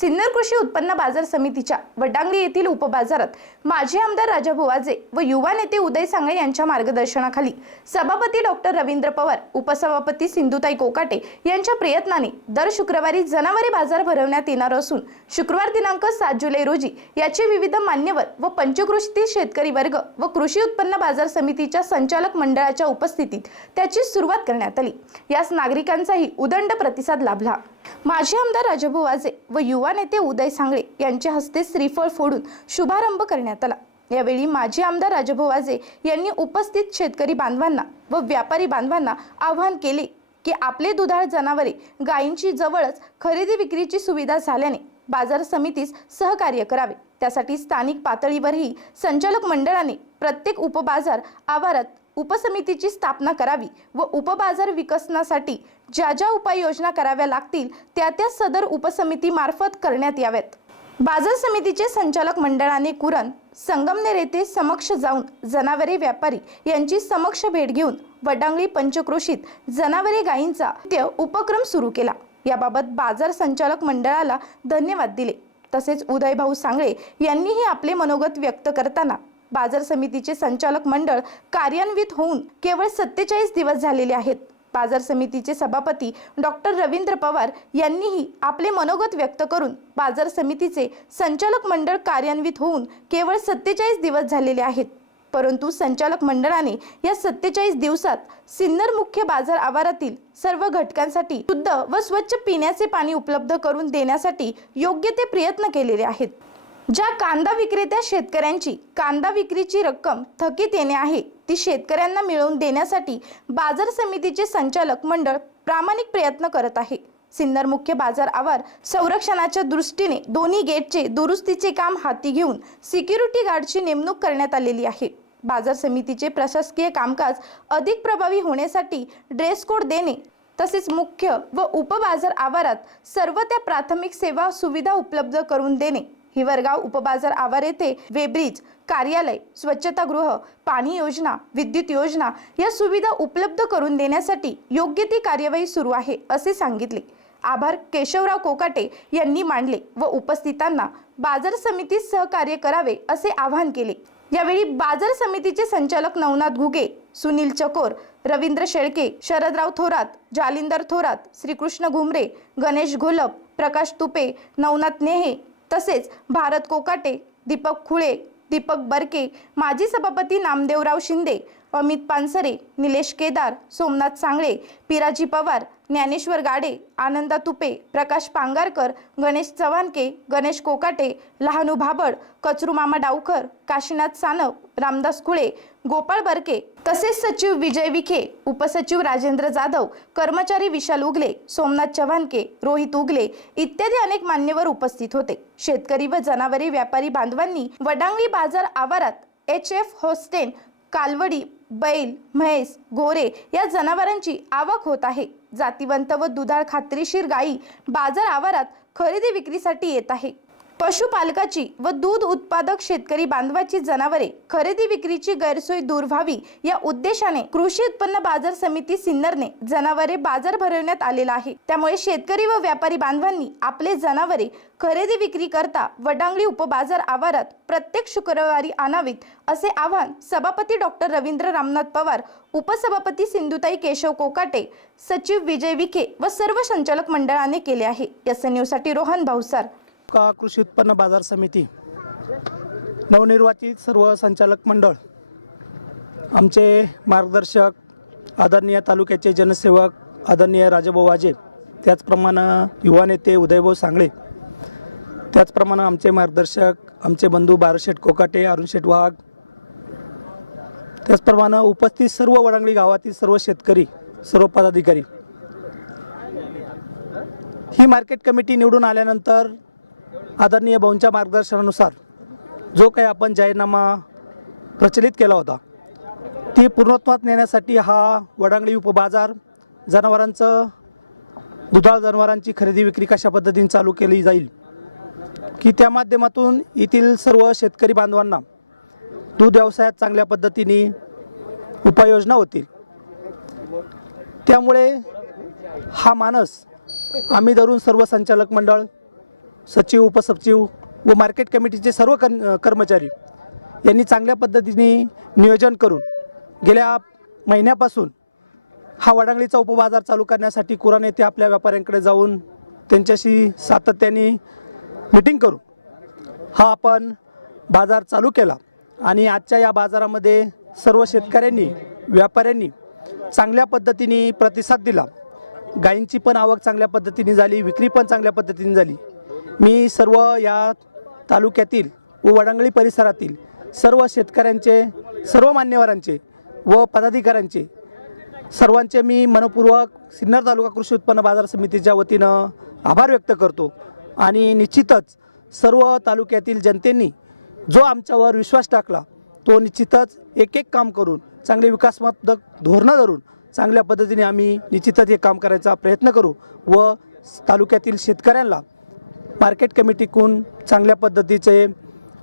सिन्नर कृषी उत्पन्न बाजार समितीच्या वडांगली येथील उपबाजारात माजी आमदार राजा भुवाजे व युवा नेते उदय सांगळे यांच्या मार्गदर्शनाखाली सभापती डॉक्टर रवींद्र पवार उपसभापती सिंधुताई कोकाटे यांच्या प्रयत्नाने दर शुक्रवारी जनावरे बाजार भरवण्यात येणार असून शुक्रवार दिनांक सात जुलै रोजी याचे विविध मान्यवर व पंचकृषीतील शेतकरी वर्ग व कृषी उत्पन्न बाजार समितीच्या संचालक मंडळाच्या उपस्थितीत त्याची सुरुवात करण्यात आली. यास नागरिकांचाही उदंड प्रतिसाद लाभला. माजी आमदार राजाभाऊ वाजे व युवा नेते उदय सांगळे यांच्या हस्ते श्रीफळ फोडून शुभारंभ करण्यात आला. यावेळी माजी आमदार राजाभाऊ वाजे यांनी उपस्थित शेतकरी बांधवांना व व्यापारी बांधवांना आवाहन केले की आपले दुधाळ जनावरे गायींची जवळच खरेदी विक्रीची सुविधा झाल्याने बाजार समितीस सहकार्य करावे. त्यासाठी स्थानिक पातळीवरही संचालक मंडळाने प्रत्येक उपबाजार आवारात उपसमितीची स्थापना करावी व उपबाजार विकसनासाठी ज्या ज्या उपाययोजना कराव्या लागतील त्या त्या सदर उपसमितीमार्फत करण्यात याव्यात. बाजार समितीचे संचालक मंडळाने कुरण संगमनेर येथे समक्ष जाऊन जनावरे व्यापारी यांची समक्ष भेट घेऊन वडांगळी पंचक्रोशीत जनावरे गायींचा नित्य उपक्रम सुरू केला. याबाबत बाजार संचालक मंडळाला धन्यवाद दिले. तसेच उदयभाऊ सांगळे यांनीही आपले मनोगत व्यक्त करताना बाजार समितीचे संचालक मंडळ कार्यान्वित होऊन केवळ सत्तेचाळीस दिवस झालेले आहेत. बाजार समितीचे सभापती डॉक्टर रवींद्र पवार यांनीही आपले मनोगत व्यक्त करून बाजार समितीचे संचालक मंडळ कार्यान्वित होऊन केवळ सत्तेचाळीस दिवस झालेले आहेत. परंतु संचालक मंडळाने या सत्तेचाळीस दिवसात सिन्नर मुख्य बाजार आवारातील सर्व घटकांसाठी शुद्ध व स्वच्छ पिण्याचे पाणी उपलब्ध करून देण्यासाठी योग्य ते प्रयत्न केलेले आहेत. ज्या कांदा विक्रेत्या शेतकऱ्यांची कांदा विक्रीची रक्कम थकीत येणे आहे ती शेतकऱ्यांना मिळवून देण्यासाठी बाजार समितीचे संचालक मंडळ प्रामाणिक प्रयत्न करत आहे. सिन्नर मुख्य बाजार आवार संरक्षणाच्या दृष्टीने दोन्ही गेटचे दुरुस्तीचे काम हाती घेऊन सिक्युरिटी गार्डची नेमणूक करण्यात आलेली आहे. बाजार समितीचे प्रशासकीय कामकाज अधिक प्रभावी होण्यासाठी ड्रेस कोड देणे तसेच मुख्य व उपबाजार आवारात सर्व त्या प्राथमिक सेवा सुविधा उपलब्ध करून देणे हिवरगाव उपबाजार आवार येथे वेब्रिज कार्यालय स्वच्छतागृह पाणी योजना विद्युत योजना या सुविधा उपलब्ध करून देण्यासाठी योग्य ती कार्यवाही सुरू आहे असे सांगितले. आभार केशवराव कोकाटे यांनी मांडले व उपस्थितांना बाजार समितीत सहकार्य करावे असे आवाहन केले. यावेळी बाजार समितीचे संचालक नवनाथ घुगे सुनील चकोर रवींद्र शेळके शरदराव थोरात जालिंदर थोरात श्रीकृष्ण घुमरे गणेश घोलप प्रकाश तुपे नवनाथ नेहे तसेच भारत कोकाटे दीपक खुळे दीपक बर्के माजी सभापती नामदेवराव शिंदे अमित पानसरे निलेश केदार सोमनाथ सांगळे पिराजी पवार ज्ञानेश्वर गाडे आनंदा तुपे प्रकाश पांगारकर गणेश चव्हाणके गणेश कोकाटे लहानू भाबड कचरू मामा डावकर काशीनाथ सानप रामदास कुळे गोपाळ बर्के तसेच सचिव विजय विखे उपसचिव राजेंद्र जाधव कर्मचारी विशाल उगले सोमनाथ चव्हाणके रोहित उगले इत्यादी अनेक मान्यवर उपस्थित होते. शेतकरी व जनावरे व्यापारी बांधवांनी वडांगली बाजार आवारात एच एफ होस्टेन कालवडी बैल म्हैस गोरे या जनावरांची आवक होत आहे. जातीवंत व दुधाळ खात्रीशीर गायी बाजार आवारात खरेदी विक्रीसाठी येत आहे. पशुपालकाची व दूध उत्पादक शेतकरी बांधवाची जनावरे खरेदी विक्रीची गैरसोय दूर व्हावी या उद्देशाने कृषी उत्पन्न बाजार समिती सिन्नरने जनावरे बाजार भरवण्यात आलेला आहे. त्यामुळे शेतकरी व व्यापारी बांधवांनी आपले जनावरे खरेदी विक्री करता वडांगली उपबाजार आवारात प्रत्येक शुक्रवारी आणावीत असे आवाहन सभापती डॉक्टर रवींद्र रामनाथ पवार उपसभापती सिंधुताई केशव कोकाटे सचिव विजय विखे व सर्व संचालक मंडळाने केले आहे. एस एनसाठी रोहन भाऊसार. का कृषी उत्पन्न बाजार समिती नवनिर्वाचित सर्व संचालक मंडळ आमचे मार्गदर्शक आदरणीय तालुक्याचे जनसेवक आदरणीय राजाभाऊ वाजे त्याचप्रमाणे युवा नेते उदयभाऊ सांगळे त्याचप्रमाणे आमचे मार्गदर्शक आमचे बंधू बारशेठ कोकाटे अरुणशेठ वाघ त्याचप्रमाणे उपस्थित सर्व वडांगली गावातील सर्व शेतकरी सर्व पदाधिकारी. ही मार्केट कमिटी निवडून आल्यानंतर आदरणीय भाऊंच्या मार्गदर्शनानुसार जो काही आपण जाहीरनामा प्रचलित केला होता ती पूर्णत्वात नेण्यासाठी हा वडांगडी उपबाजार जनावरांचं दुधाळ जनावरांची खरेदी विक्री कशा पद्धतीने चालू केली जाईल की त्या माध्यमातून येथील सर्व शेतकरी बांधवांना दूध व्यवसायात चांगल्या पद्धतीने उपाययोजना होतील. त्यामुळे हा मानस आम्ही धरून सर्व संचालक मंडळ सचिव उपसचिव व मार्केट कमिटीचे सर्व कन कर्मचारी यांनी चांगल्या पद्धतीने नियोजन करून गेल्या महिन्यापासून हा वडांगलीचा उपबाजार चालू करण्यासाठी कुराण येथे आपल्या व्यापाऱ्यांकडे जाऊन त्यांच्याशी सातत्याने मिटिंग करून हा आपण बाजार चालू केला आणि आजच्या या बाजारामध्ये सर्व शेतकऱ्यांनी व्यापाऱ्यांनी चांगल्या पद्धतीने प्रतिसाद दिला. गायींची पण आवक चांगल्या पद्धतीने झाली विक्री पण चांगल्या पद्धतीने झाली. मी सर्व या तालुक्यातील व वडांगळी परिसरातील सर्व शेतकऱ्यांचे सर्व मान्यवरांचे व पदाधिकाऱ्यांचे सर्वांचे मी मनपूर्वक सिन्नर तालुका कृषी उत्पन्न बाजार समितीच्या वतीनं आभार व्यक्त करतो. आणि निश्चितच सर्व तालुक्यातील जनतेनी जो आमच्यावर विश्वास टाकला तो निश्चितच एक एक काम करून चांगले विकासात्मक धोरणं धरून चांगल्या पद्धतीने आम्ही निश्चितच हे काम करायचा प्रयत्न करू व तालुक्यातील शेतकऱ्यांना मार्केट कमिटीकून चांगल्या पद्धतीचे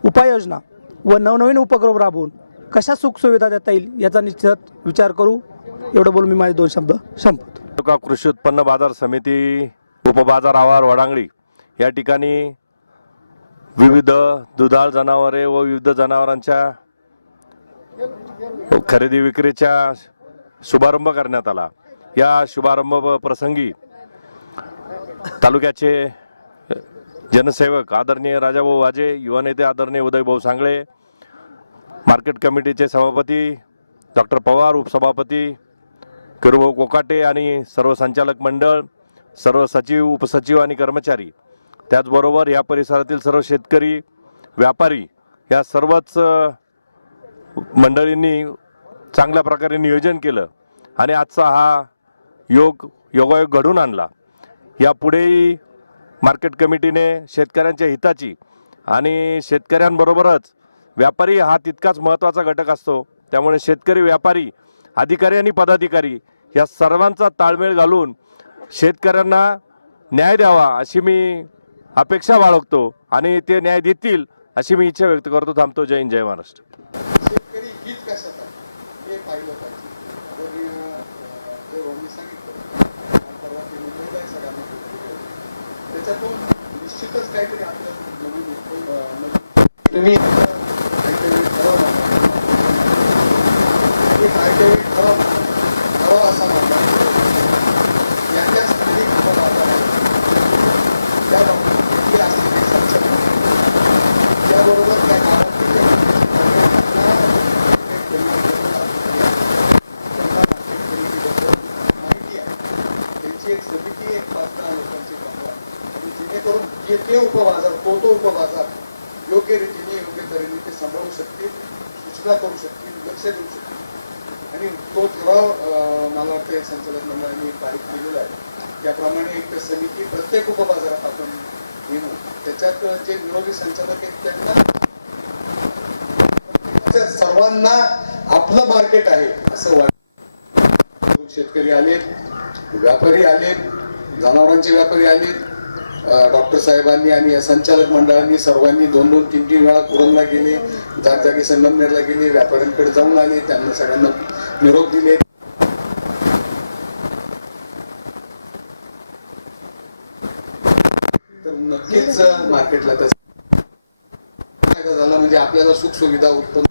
उपाययोजना व नवनवीन उपक्रम राबवून कशा सुखसुविधा देता येईल याचा निश्चित विचार करू. एवढं बोलून मी माझे दोन शब्द संपवतो. का कृषी उत्पन्न बाजार समिती उपबाजार आवार वडांगळी या ठिकाणी विविध दुधाळ जनावरे व विविध जनावरांच्या खरेदी विक्रीच्या शुभारंभ करण्यात आला. या शुभारंभ प्रसंगी तालुक्याचे जनसेवक आदरणीय राजाभाऊ वाजे युवा नेते आदरणीय उदयभाऊ सांगळे मार्केट कमिटीचे सभापती डॉक्टर पवार उपसभापती किरुभाऊ कोकाटे आणि सर्व संचालक मंडळ सर्व सचिव उपसचिव आणि कर्मचारी. त्याचबरोबर या परिसरातील सर्व शेतकरी व्यापारी या सर्वच मंडळींनी चांगल्या प्रकारे नियोजन केलं आणि आजचा हा योग योगायोग घडून आणला. यापुढेही मार्केट कमिटीने शेतकऱ्यांच्या हिताची आणि शेतकऱ्यांबरोबरच व्यापारी हा तितकाच महत्त्वाचा घटक असतो. त्यामुळे शेतकरी व्यापारी अधिकारी आणि पदाधिकारी या सर्वांचा ताळमेळ घालून शेतकऱ्यांना न्याय द्यावा अशी मी अपेक्षा बाळगतो आणि ते न्याय देतील अशी मी इच्छा व्यक्त करतो. थांबतो. जय हिंद जय महाराष्ट्र शेतकरी हित कशात आहे हे पाहिलं पाहिजे आणि अं, जे रोहनने सांगितलं परवा ते मुंबईला आहे सगळ्यांना बोलवलं. त्याच्यातून निश्चितच काहीतरी म्हणजे तुम्ही काहीतरी ठरवलं तुम्ही काहीतरी ठरव ठरवा असा म्हणता याच्या स्थानिक उपबाजार आहेत. त्या बाबतीत हे असं काही संचलन आहे. त्याबरोबर त्या गावातील माहिती आहे त्यांची एक समिती एक पाच दहा लोकांची बनवा आणि जेणेकरून जे ते उपबाजार तो तो उपबाजार योग्य रीतीने योग्य तऱ्हेने ते सांभाळू शकतील सूचना करू शकतील लक्ष देऊ शकतील. आणि तो ठराव मला वाटतं या संचालक मंडळाने पारित केलेला आहे. त्याप्रमाणे एक समिती प्रत्येक उपबाजारात आपण नेमू त्याच्यात जे निरोगी संचालक आहेत त्यांना सर्वांना आपलं मार्केट आहे असं वाटतं. शेतकरी आलेत व्यापारी आलेत जनावरांचे व्यापारी आलेत डॉक्टर साहेबांनी आणि या संचालक मंडळांनी सर्वांनी दोन दोन तीन तीन वेळा कुरणला गेले जागजागी संगमनेरला गेले व्यापाऱ्यांकडे जाऊन आले त्यांना सगळ्यांना निरोप दिले. तर नक्कीच मार्केटला त्याचा झाला म्हणजे आपल्याला सुख सुविधा उत्पन्न